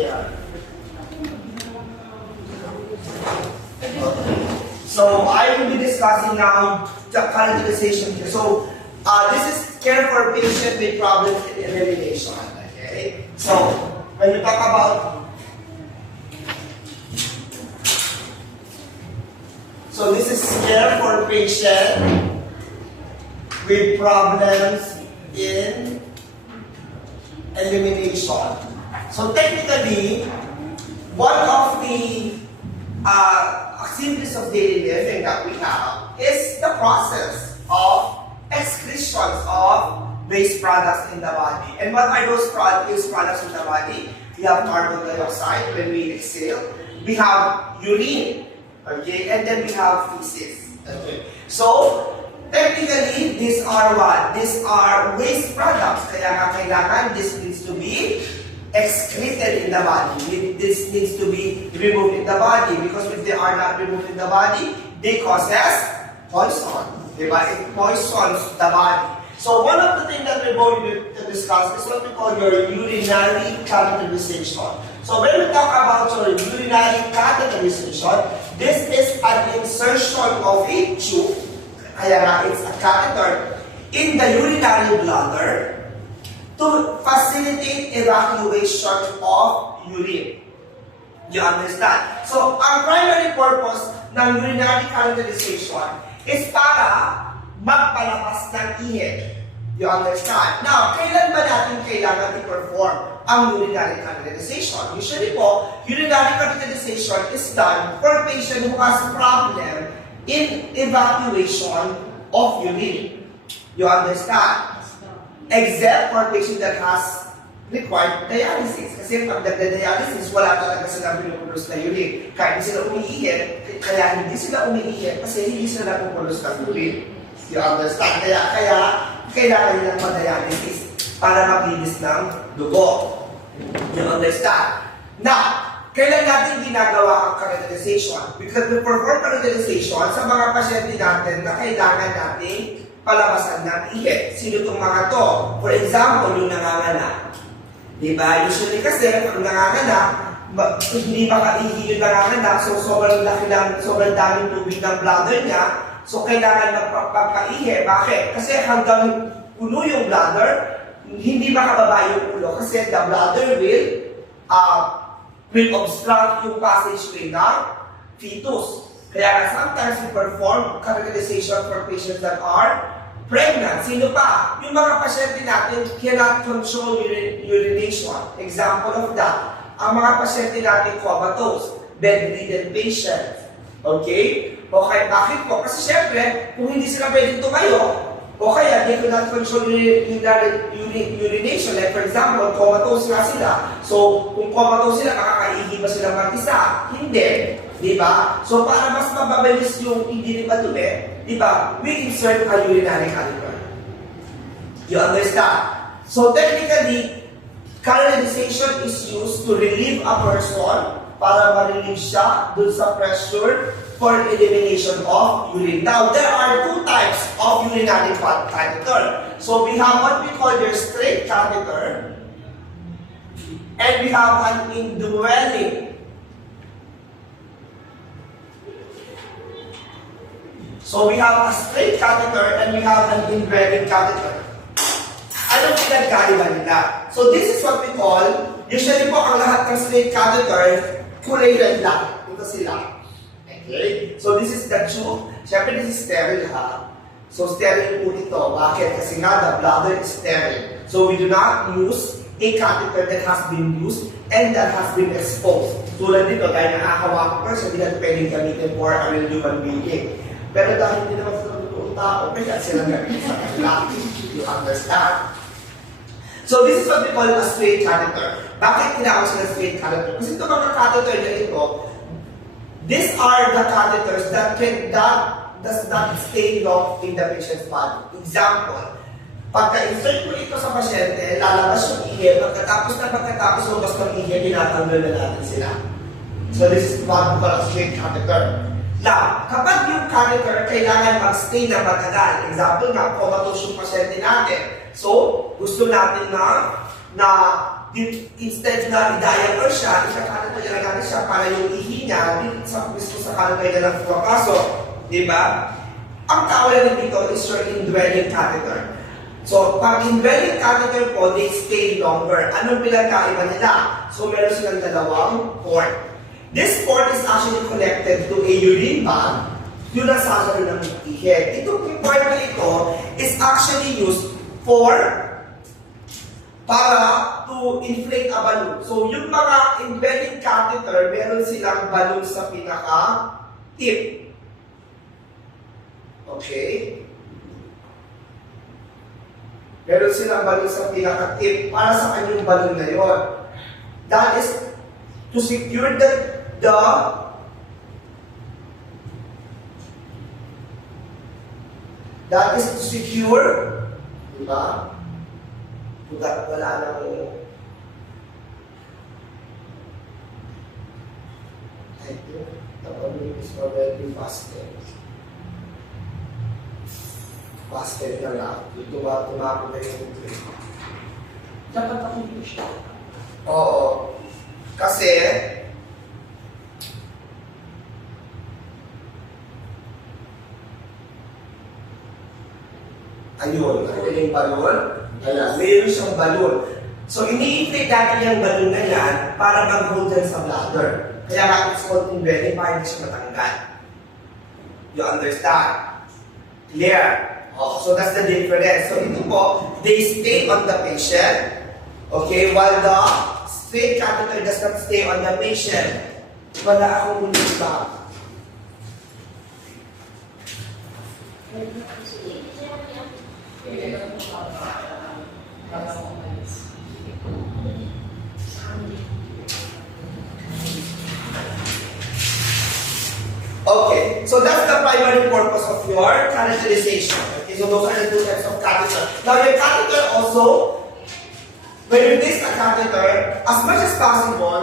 Yeah. So I will be discussing now the categorization here. So this is care for patient with problems in elimination. Okay. So when you talk about, so this is care for patient with problems in elimination. So technically, one of the activities of daily living that we have is the process of excretions of waste products in the body. And what are those waste products in the body? We have carbon dioxide when we exhale. We have urine, okay, and then we have feces. Okay. So technically, these are what? These are waste products. Kaya nga kailangan this needs to be excreted in the body. This needs to be removed in the body because if they are not removed in the body, they causes poison. Diba? It poisons the body. So one of the things that we're going to discuss is what we call your urinary catheterization. So when we talk about your urinary catheterization, this is an insertion of a tube, kaya nga it's a catheter, in the urinary bladder to facilitate evacuation of urine. You understand? So, ang primary purpose ng urinary catheterization is para magpalabas ng ihi. You understand? Now, kailan ba natin kailangan i-perform ang urinary catheterization? Usually po, urinary catheterization is done for a patient who has a problem in evacuation of urine. You understand? Except for a patient that has required dialysis. Kasi pag nagda-dialysis, wala talaga silang pinupulos na urine. Kahit hindi sila umiihi, kaya hindi sila umiihi kasi hindi sila napupulos ng urine. You understand? Kaya kailangan nilang mag-dialysis para maglinis ng dugo. You understand? Now, kailan natin ginagawa ang catheterization? Because we perform catheterization sa mga pasyente natin na kailangan natin palabasan ng ihi. Sino itong mga to? For example, yung nanganganak. Diba? Usually kasi, pag nanganganak, hindi makaihi yung nanganganak, so sobrang laki ng, sobrang daming tubig ng bladder niya, so kailangan magpapaihi. Bakit? Kasi hanggang puno yung bladder, hindi makababa yung ulo kasi the bladder will obstruct yung passageway ng fetus. Kaya sometimes we perform catheterization for patients that are pregnant. Sino pa? Yung mga pasyente natin cannot control urination. Example of that, ang mga pasyente natin comatose, bedridden patients. Okay? Okay, bakit po? Kasi syempre, kung hindi sila pwedeng tumayo, o kaya they cannot control urination. Like for example, comatose nga sila. So, kung comatose sila, nakakaihi ba sila mag-isa? Hindi. Diba? So, para mas mababilis yung hindi nila dumi, diba? We insert a urinary catheter. You understand? So, technically, catheterization is used to relieve a person para ma-relieve siya dun sa pressure for elimination of urine. Now, there are two types of urinary catheter. So, we have what we call your straight catheter, and we have an indwelling. So, we have a straight catheter and we have an indwelling catheter. Anong pinagkaiba nila? So, this is what we call, usually po ang lahat ng straight catheter, kulay red lang. Ito sila. Okay? So, this is the tube. Siyempre, this is sterile ha. So, sterile po ito. Bakit? Kasi nga, the bladder is sterile. So, we do not use a catheter that has been used and that has been exposed. Tulad dito, dahil nakakawa ko siya, hindi natin pwedeng gamitin for a real human being. Pero dahil hindi naman sila totoong tao, kaya sila gamitin sa kanila. You understand? So, this is what we call a straight catheter. Bakit tinawag sila straight catheter? Kasi ito mga catheter na ito, these are the catheters that does not stay long in the patient's body. Example, pagka-insert mo ito sa pasyente, lalabas yung ihi, pagkatapos lumabas ng ihi, tinatanggal na natin sila. So this is what we call a straight catheter. Now, kapag yung catheter kailangan mag-stay na matagal, example nga, comatose yung pasyente natin. So, gusto natin na instead na i-diaper siya, ika-catheter niya natin siya para yung ihi niya, sa mismo sa catheter niya lang pumapasok. Diba? Ang tawag na dito is your indwelling catheter. So, pag indwelling catheter po, they stay longer. Anong pinagkaiba nila? So, meron silang dalawang port. This port is actually connected to a urine bag, yung nasasalo ng ihi. Itong port na ito is actually used para to inflate a balloon. So, yung mga indwelling catheter, meron silang balloon sa pinaka-tip. Okay? Meron silang balon sa pinaka-tip. Para sa kanyang balon na yun. That is to secure diba? Wala nang I think the balloon is already fasted. Basket na lang. Tumapo na yung tree. Dapat ako dito siya. Oo. Kasi, ayun, yung balon. Ayan, mayroon siyang balon. So, ini-inflate natin yung balon na yan para mag-hold yan sa bladder. Kaya nga, it's called indwelling para hindi siya matanggal. You understand? Clear? Oh, so that's the difference. So ito po, they stay on the patient, okay, while the straight catheter does not stay on the patient. Wala akong ulit ba? Okay, so that's the primary purpose of your catheterization. Okay, so those are the two types of catheter. Now your catheter also, when you place a catheter, as much as possible,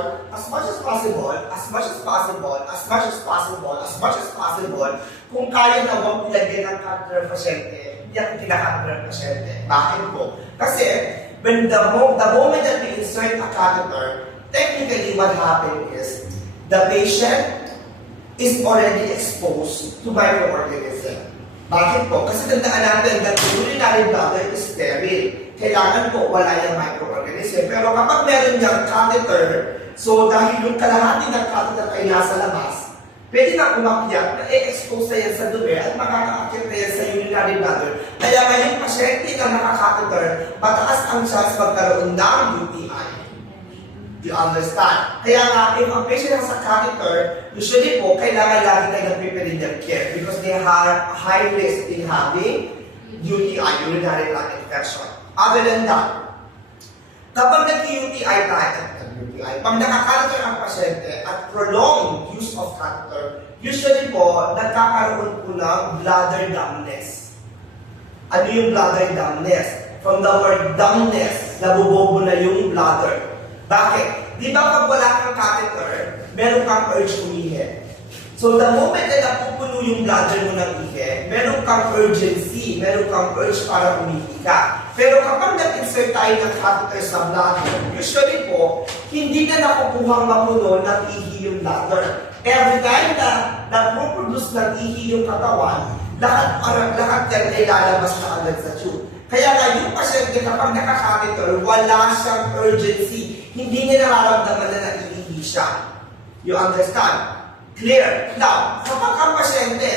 kung kaya na huwag ilagyan ng catheter ng pasyente, hindi ako kinakatheter ng pasyente. Bakit po? Kasi, when the moment that we insert a catheter, technically what happened is, the patient is already exposed to microorganism. Bakit po? Kasi tandaan natin that the urinary bladder is sterile. Kailangan po wala yung microorganism. Pero kapag meron niyang catheter, so dahil yung kalahati ng catheter ay nasa labas, pwede na umakyat na i-expose na yan sa dumi at makakaakyat na yan sa urinary bladder. Kaya ngayong pasyente na naka-catheter, mataas ang chance magkaroon ng UTI. You understand? Kaya nga, if ang patient has a catheter, usually po, kailangan lagi tayo nagpe-perineal care because they have high risk in having UTI, urinary tract infection. Other than that, kapag nag-UTI tayo, pag nakakatheter ang pasyente at prolonged use of catheter, usually po, nagkakaroon po ng bladder dumbness. Ano yung bladder dumbness? From the word dumbness, nabubobo na yung bladder. Bakit? Di ba pag wala kang catheter, meron kang urge umihi. So the moment na napupuno yung bladder mo ng ihi, meron kang urgency, meron kang urge para umihi ka. Pero kapag nag-insert tayo ng catheter sa bladder, usually po, hindi na nakukuhang mapuno ng ihi yung bladder. Every time na nagpo-produce ng ihi yung katawan, lahat yan ay lalabas na agad sa tube. Kaya nga yung pasyente kapag naka-catheter, wala siyang urgency. Hindi niya nararamdaman na naiihi siya. You understand? Clear? Now, kapag ang pasyente,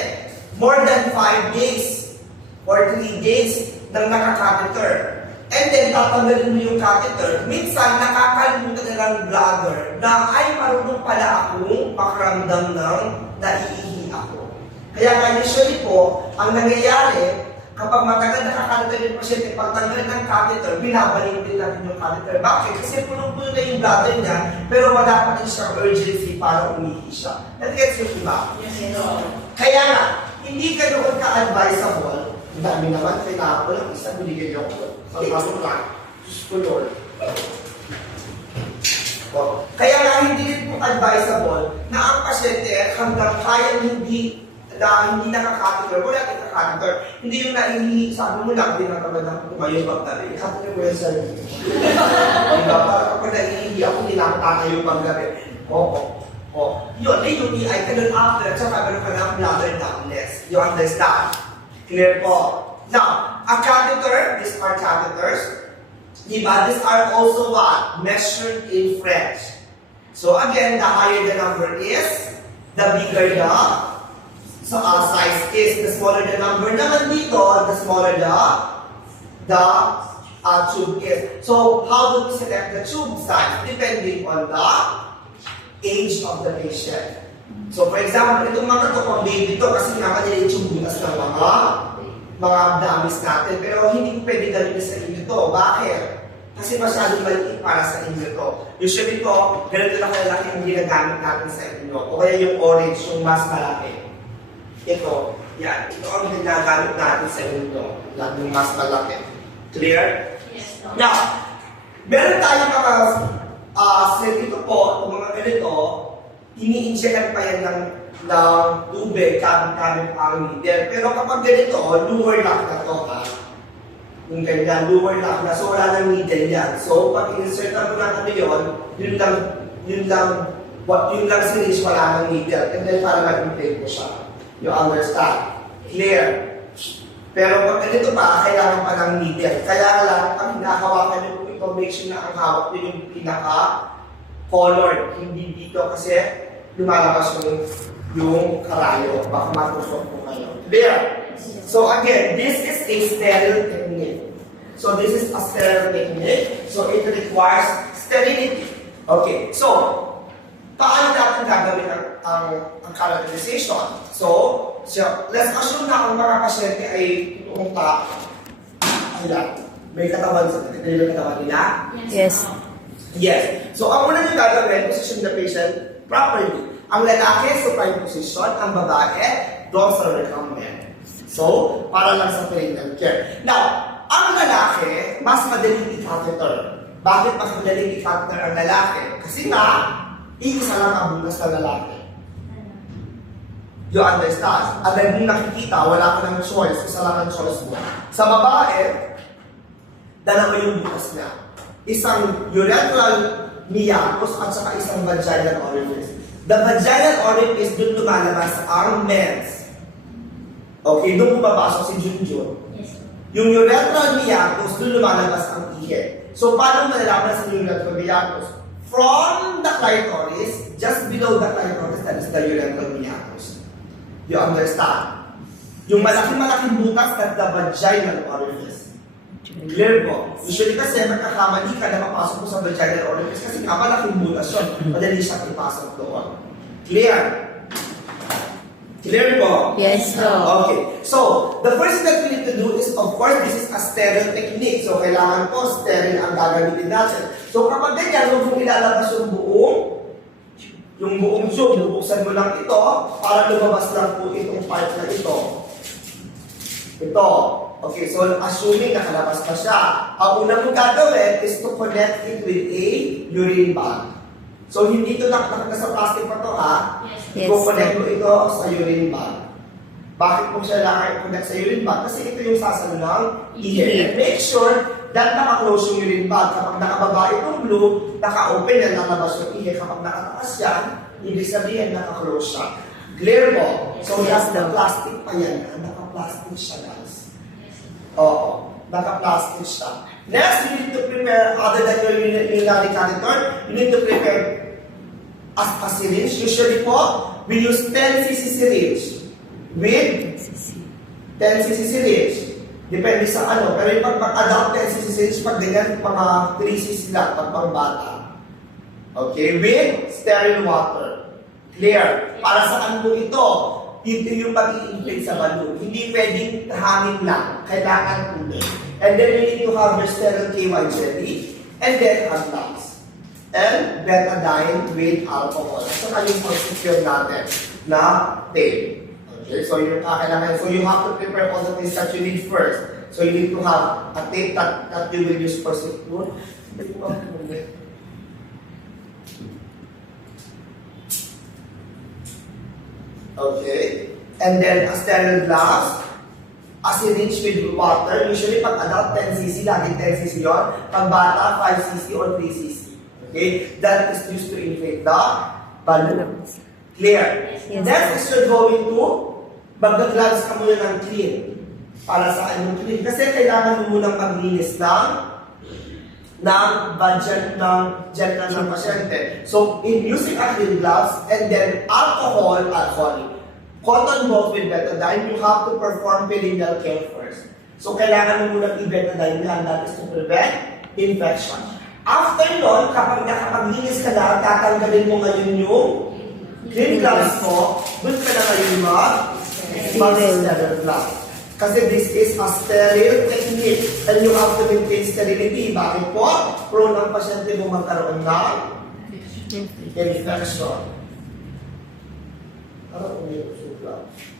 more than 5 days or 3 days nang naka-catheter, and then tatanggalin mo yung catheter, minsan nakakalimutan na ng bladder na ay marunong pala akong makaramdam ng naiihi ako. Kaya nga usually po, ang nangyayari, kapag matagal nakakatheter yung pasyente, pag tanggalin ng catheter, binabalik din natin yung catheter. Bakit? Kasi punong-puno na yung bladder niya, pero wala pa rin siyang urgency para umihi siya. Nag-gets yung iba? Yes, Kaya nga, hindi ka doon ka-advisable. Ang dami naman, kailangan ko lang isa, binigay niyo ko. Sabi ko lang, Diyos ko Lord. Kaya nga, hindi rin po advisable na ang pasyente hanggang kaya hindi hindi nakakateter, wala kang kakateter. Hindi yung naihi, sabi mo lang, hindi nakamad ako tumayo paggabi. Kateter ko yan sa diba? Para kapag naihi ako, hindi na ako tatayo paggabi. Oo. Yun, may UTI ka dun after, tsaka meron ka ng bladder numbness. You understand? Clear po? Now, a catheter, these are catheters. Diba? These are also what? Measured in French. So again, the higher the number is, the bigger the size is. The smaller the number naman dito, the smaller the tube is. So how do we select the tube size? Depending on the age of the patient. So for example, itong mga ito, pang baby ito, kasi nga kanila yung tube butas ng mga abdomis natin. Pero hindi ko pwede gawin sa inyo ito. Bakit? Kasi masyadong maliit para sa inyo ito. Usually po, ganito na kalaki yung ginagamit natin sa inyo. O kaya yung orange, yung mas malaki. Ito, yan. Ito ang ginagamit natin sa inyo. Yan, yung mas malaki. Clear? Yes, no. Now, meron tayong mga set ito po, kung mga ganito, ini-injectan pa yan ng tubig, kaming ang needle. Pero kapag ganito, lower lock na to, ha? Yung ganyan, lower lock na, so wala nang needle yan. So, pag in-insertan mo natin yun lang syringe, wala nang needle. And then, para mag-inflate mo siya. You understand? Clear? Pero pag ganito pa, kailangan pa ng needle. Kaya lang, ang hinahawakan nyo kung ito, make sure na ang hawak nyo yung pinaka-colored. Hindi dito kasi lumalabas yung karayo. Baka matusok po kayo. Clear? So again, this is a sterile technique. So this is a sterile technique. So it requires sterility. Okay, so paano natin gagawin ang characterization? So let's assume na ang mga pasyente ay pumunta, may katawan nila? Yes. Yes. So ang una nyo gagawin, position the patient properly. Ang lalaki, supine position. Ang babae, dorsal recumbent. So, para lang sa prenatal care. Now, ang lalaki, mas madaling i-catheter. Bakit mas madaling i-catheter ang lalaki? Kasi nga, iisa lang ang butas ng lalaki. You understand? At then, kung nakikita, wala ka ng choice. Isa lang ang choice mo. Sa babae, dalawa yung butas niya. Isang urethral meatus at saka isang vaginal orifice. The vaginal orifice, doon lumalabas ang mens. Okay, doon pumapasok si Junjun. Yes. Yung urethral meatus, doon lumalabas ang ihe. So, paano malalaman sa urethral meatus? From the clitoris, just below the clitoris, that is the urethral meatus. You understand? Yung malaking-malaking butas, that's the vaginal orifice. Clear po? Usually kasi magkakamali ka na mapasok mo sa vaginal orifice kasi nga malaking butas yun. Madali siyang ipasok doon. Clear? Clear po? Yes, no. Okay. So, the first thing that we need to do is, of course, this is a sterile technique. So, kailangan po sterile ang gagamitin natin. So, kapag ganyan, huwag mong ilalabas yung buong tube, bubuksan mo lang ito para lumabas lang po itong part na ito. Ito. Okay, so assuming nakalabas pa siya, ang una mong gagawin is to connect it with a urine bag. So, hindi ito nasa plastic pa to, ha? Yes. I-connect mo ito sa urine bag. Bakit mo siya lang i-connect sa urine bag? Kasi ito yung sasalo ng ihe. Make sure that naka-close yung urine bag. Kapag nakababa itong blue, naka-open yan, nakalabas yung ihe. Kapag nakataas yan, ibig sabihin naka-close siya. Clear mo? So, yes, the plastic pa yan. Naka-plastic siya, guys. Oo. Naka-plastic siya. Next, you need to prepare, other than your urinary catheter, you need to prepare a syringe. Usually po, we use 10 cc syringe with 10 cc syringe. Depende sa ano. Pero yung pag-adopt 10 cc syringe, pag ganyan, mga 3 cc lang, pag bata. Okay? With sterile water. Clear? Para saan po ito? Ito yung pag-i-inflate sa balloon. Hindi pwedeng hangin lang. Kailangan tubig. And then you need to have your sterile KY jelly. And then hand gloves. And betadine with alcohol. So, yung pag-secure natin na tape. Okay? So, yung kakailangan. So, you have to prepare all the things that you need first. So, you need to have a tape that you will use for secure. Okay. And then a sterile glass, as enriched with water. Usually, pag adult, 10cc, laging 10cc yun. Pag bata, 5cc or 3cc. Okay? That is used to inflate the balloon. Clear? Yes. Next is you're going to mag-gloves ka muna ng clean. Para sa anong clean. Kasi kailangan mo munang maglinis ng budget ng general ng pasyente. So, in using acrylic gloves and then alcohol, cotton balls with betadine, you have to perform perineal care first. So, kailangan mo munang i-betadine yan. That is to prevent infection. After nun, kapag nakapaglinis ka na, tatanggalin mo ngayon yung clean gloves mo, doon ka na ngayon mag-sterile gloves. Kasi this is a sterile technique and you have to maintain sterility. Bakit po? Prone ang pasyente mo magkaroon ng infection. Parang umiyak sa gloves.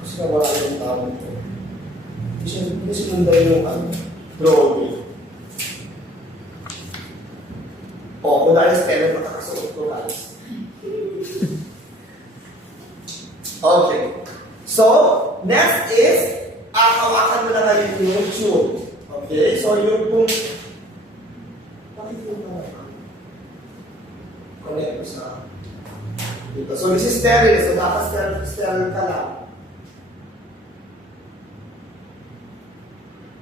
Kasi nawala yung tao ko. Hindi sinundan yung drawing. Kung dahil sterile, matakasuot ko guys. Okay. So, next is, hawakan mo na ngayon yung tube. Okay? So, yung kung... Bakit yung connect mo sa... dito. So, this is sterile. So, dapat sterile ka lang.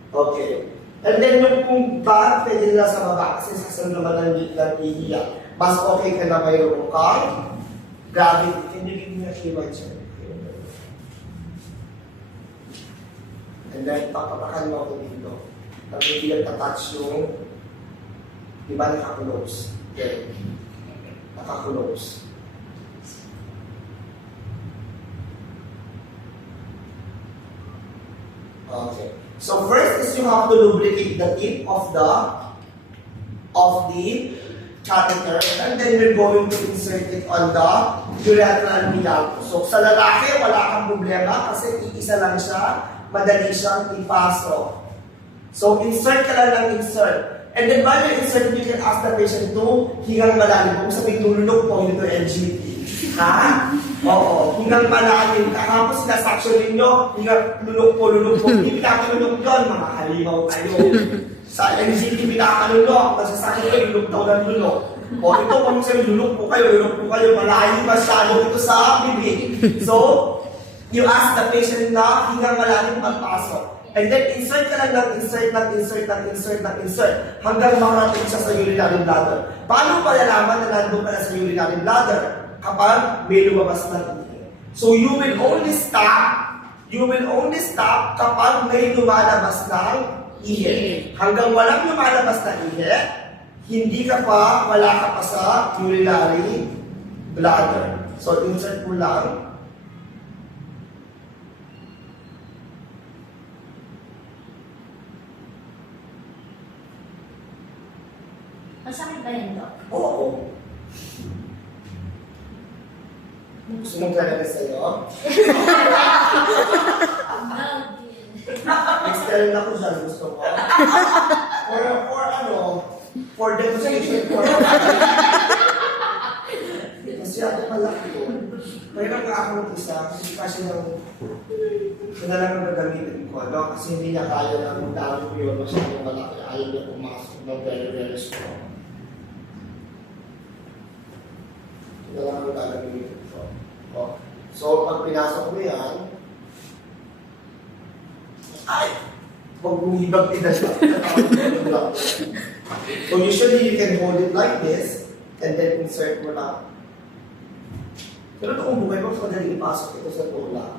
Okay. And then, yung kung bakit pwede nila sa baba, kasi sasabi naman ng ihiya, mas okay ka na mayroon kang gravity. Hindi mo na keyword siya. And then, papatakan mo ako dito. Tapos, hindi yan touch yung, di ba, nakakulose? Okay. Nakakulose. Okay. So first is you have to lubricate the tip of the catheter, and then we're going to insert it on the urethral meatus. So sa lalaki, wala kang problema kasi iisa lang siya, madali siyang ipasok. So insert ka lang ng insert. And then while you insert, you can ask the patient to hingang malalim. Kung sabihin tulunok po, ito NGT. Ha? Oo. Hingang malalim. Tapos sinasuction ninyo, hingang lulok po. Hindi pinakalunok yun, mga halimaw kayo. Sa NGT, pinakalunok. Masasakit kayo, lulok daw ng lulok. O ito, kung sabi, lulok po kayo, malayo masyado ito sa bibig. So, you ask the patient na hingang malalim pagpasok. And then, insert ka lang ng insert hanggang makarating siya sa urinary bladder. Paano pa nalaman na nandun ka na sa urinary bladder? Kapag may lumabas na ihi. So, you will only stop kapag may lumalabas ng ihi. Hanggang walang lumalabas na ihi, wala ka pa sa urinary bladder. So, insert mo lang. Masakit ba yun, Doc? Oo. Gusto mong talaga sa'yo? Extend ako dyan, gusto ko. For demonstration kasi ako malaki yun. Mayroon nga akong isa, kasi lang ang gagamitin ko, no? Kasi hindi niya kaya na magdami ko yun, masyadong malaki, ayaw niya pumasok ng very strong. Ito lang ang gagamitin ko. So, pag pinasok mo yan, huwag mong hibag-ina siya. So, usually you can hold it like this, and then insert mo lang. Pero kung buhay mo, madali ipasok ito sa tula.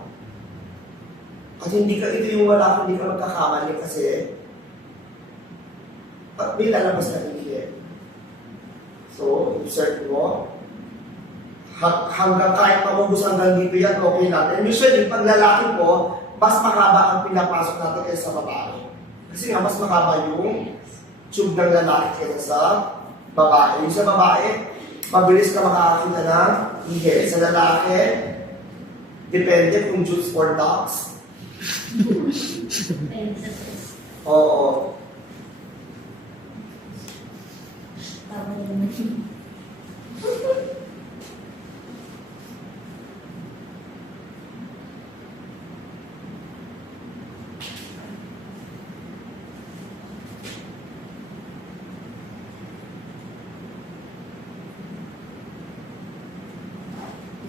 At ito yung wala, hindi ka magkakamali kasi pag may lalabas na ihi, So, insert mo. Hanggang kahit maubos hanggang dito yan, okay na. And usually, pag lalaki po, mas mahaba ang pinapasok natin kaysa sa babae. Kasi nga, mas mahaba yung tube ng lalaki kaysa sa babae. Yung sa babae, mabilis ka makakakita ng ihe. Sa lalaki, depende kung juice for dogs. Ayun, sa test. Oo. Tama yun.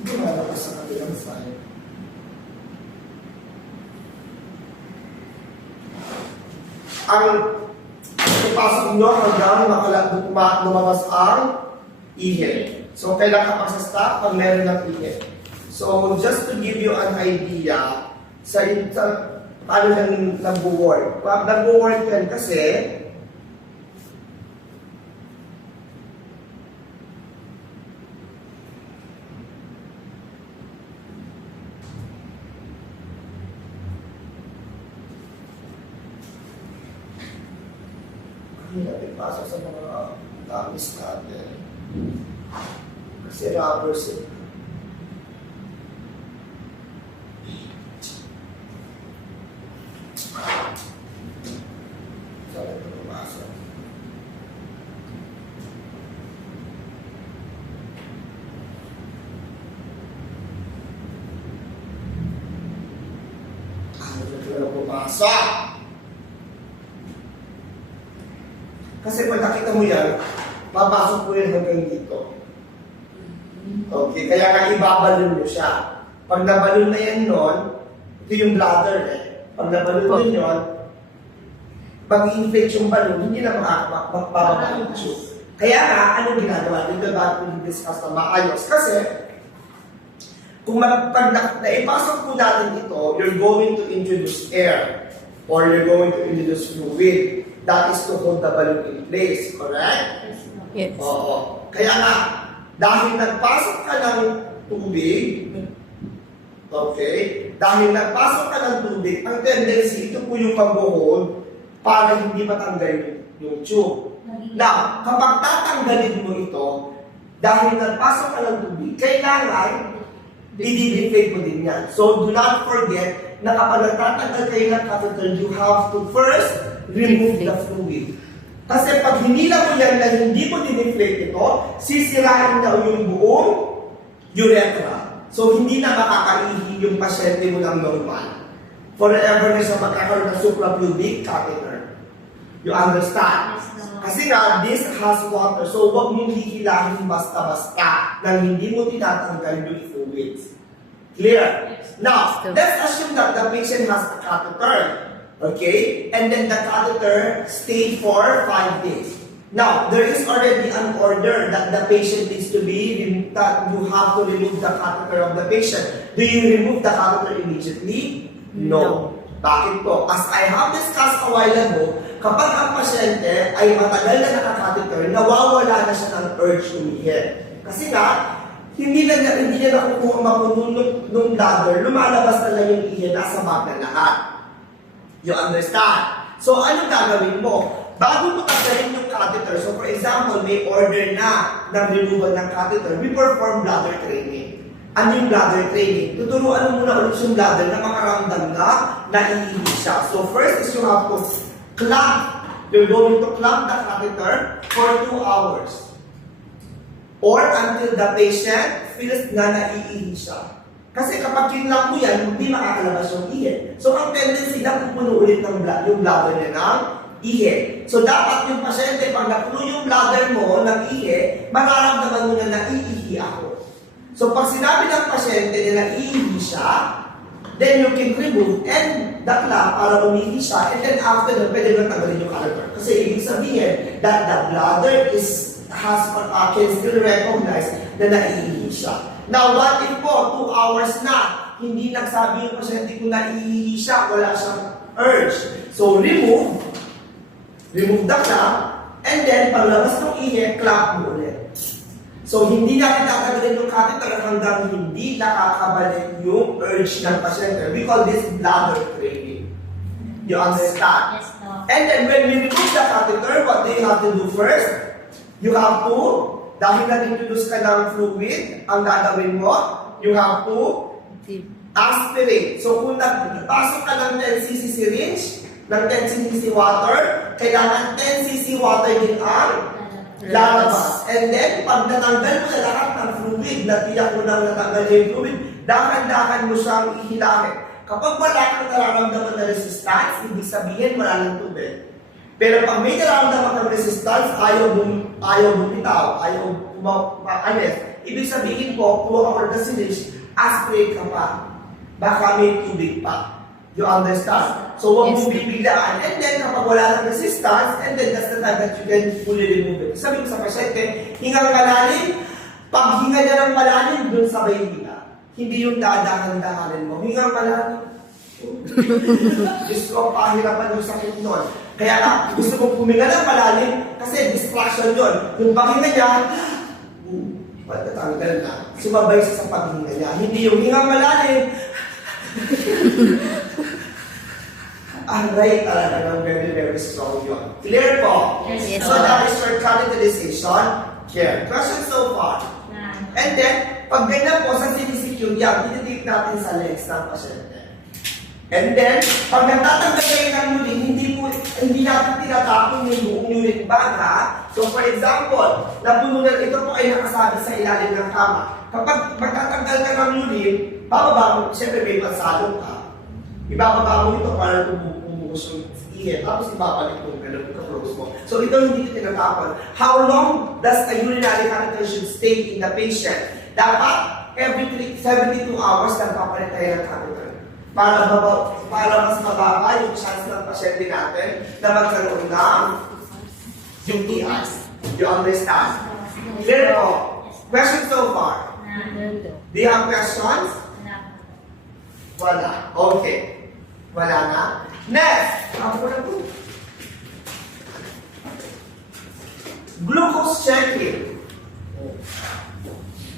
Hindi malabas sa kabilang side. Ang ipasok nyo hanggang lumabas ang ihe. So, kailangan pa sa stop pag meron ng ihe. So, just to give you an idea, sa paano lang nag-work. Pag nag-work yan kasi, hirap ipasok sa mga gamis natin. Kasi rubber sila. Saan ito pumasok? Ito na pumasok! Kasi pag nakita mo yan, papasok po yan hanggang dito. Okay, kaya nga ibabalon mo siya. Pag nabalon na yan nun, ito yung bladder eh. Pag nabalon din yun, mag-inflate yung balon, hindi na makababa yung tube. Kaya nga, ano ginagawa? Dito ba kung discuss na maayos? Kasi, kung pag naipasok po natin ito, you're going to introduce air or you're going to introduce fluid. That is to hold the balloon in place, correct? Yes. Oo. Kaya nga, dahil nagpasok ka ng tubig, okay, dahil nagpasok ka ng tubig, ang tendency, ito po yung pag-hold para hindi matanggal yung tube. Now, kapag tatanggalin mo ito, dahil nagpasok ka ng tubig, kailangan i-deflate mo din yan. So, do not forget na kapag nagtatanggal kayo ng catheter, you have to first remove the fluid. Kasi pag hinila mo yan na hindi mo dineflate ito, sisirain daw yung buong urethra. So, hindi na makakaihi yung pasyente mo ng normal. Forever na siya magkakaroon ng suprapubic catheter. You understand? Kasi nga, this has water. So, huwag mong hihilahin basta-basta nang hindi mo tinatanggal yung fluids. Clear? Now, let's assume that the patient has a catheter. Okay? And then the catheter stayed for 5 days. Now, there is already an order that the patient needs to be, that you have to remove the catheter of the patient. Do you remove the catheter immediately? No. Bakit po? As I have discussed a while ago, kapag ang pasyente ay matagal na naka-catheter, nawawala na siya ng urge umihi. Kasi nga, hindi na nakukuha mapuno ng bladder, lumalabas na lang yung ihi, nasa bag na lahat. You understand? So, ano gagawin mo? Bago mo tanggalin yung catheter, so for example, may order na ng removal ng catheter, we perform bladder training. Ano yung bladder training? Tuturuan mo muna ulit yung bladder na makaramdam na naiihi siya. So first is you have to clamp. You're going to clamp the catheter for 2 hours. Or until the patient feels na naiihi siya. Kasi kapag kinlock mo yan, hindi makakalabas yung ihi. So ang tendency na pupuno ulit ng yung bladder niya ng ihi. So dapat yung pasyente, pag napuno yung bladder mo ng ihi, mararamdaman mo na naiihi ako. So pag sinabi ng pasyente na naiihi siya, then you can remove and the clamp para umihi siya, and then after that, pwede mo tanggalin yung catheter. Kasi ibig sabihin that the bladder can still recognize na naiihi siya. Now, what if po, 2 hours na, hindi nagsabi yung pasyente kung naiihi siya, wala siyang urge. So, remove the clamp, and then paglabas ng ihi, clamp mo ulit. So, hindi natin tatagalin yung catheter hanggang hindi nakakabalik yung urge ng pasyente. We call this bladder training. You understand? Yes, no. And then when we remove the catheter, what do you have to do first? You have to, dahil na-introduce ka ng fluid, ang gagawin mo, you have to aspirate. So kung nagpasok ka ng 10 cc syringe, ng 10 cc water, kailangan 10 cc water din ang lalabas. And then, pag natanggal mo na lahat ng fluid, natiyak mo nang natanggal yung fluid, dahan-dahan mo siyang ihilahin. Kapag wala kang nararamdaman na resistance, ibig sabihin wala ng tubig. Pero pag may nararamdaman kang resistance, ayaw bumitaw, ayaw maalis. Ibig sabihin po, kuha ka ng syringe, aspirate ka pa. Baka may tubig pa. You understand? So, huwag mong bibiglaan. And then, kapag wala ng resistance, and then that's the time that you can fully remove it. Sabi ko sa pasyente, hingang malalim, pag hinga niya ng malalim, dun sabay hinga. Hindi yung dadahan-dahanin mo. Hingang malalim. Gusto ko pahirapan yung sakit nun. Kaya nga, gusto kong huminga ng malalim kasi distraction yun. Yung paghinga niya, matatanggal na. Sumabay siya sa paghinga niya. Hindi yung hingang malalim. Aray talaga ng very, very strong yun. Clear po? Yes, So sir. that is your catheterization. Clear. Question so far. And then, pag ganyan po sa CDCQ, yan, dinidik natin sa legs ng pasyente. And then, pag natatanggal kayo ng urine, hindi natin tinatapon yung buong urine bag, ha? So, for example, napuno na ito po ay nakasabi sa ilalim ng kama. Kapag magtatanggal ka ng urine, bababa mo, siyempre may pansalong ka. Ibababa mo ito para tumubuhos yung ihip, tapos ibabalik mo ganun ka-close mo. So, ito hindi ito tinatapon. How long does a urinary catheter should stay in the patient? Dapat, every 72 hours, nagpapalit tayo ng catheter. Para mas mababa yung chance ng pasyente natin na magkaroon ng UTI. You understand? Clear po? Questions so far? Do you have questions? Wala. Okay. Wala na. Next! Ako na po. Glucose checking.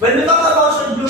When we talk about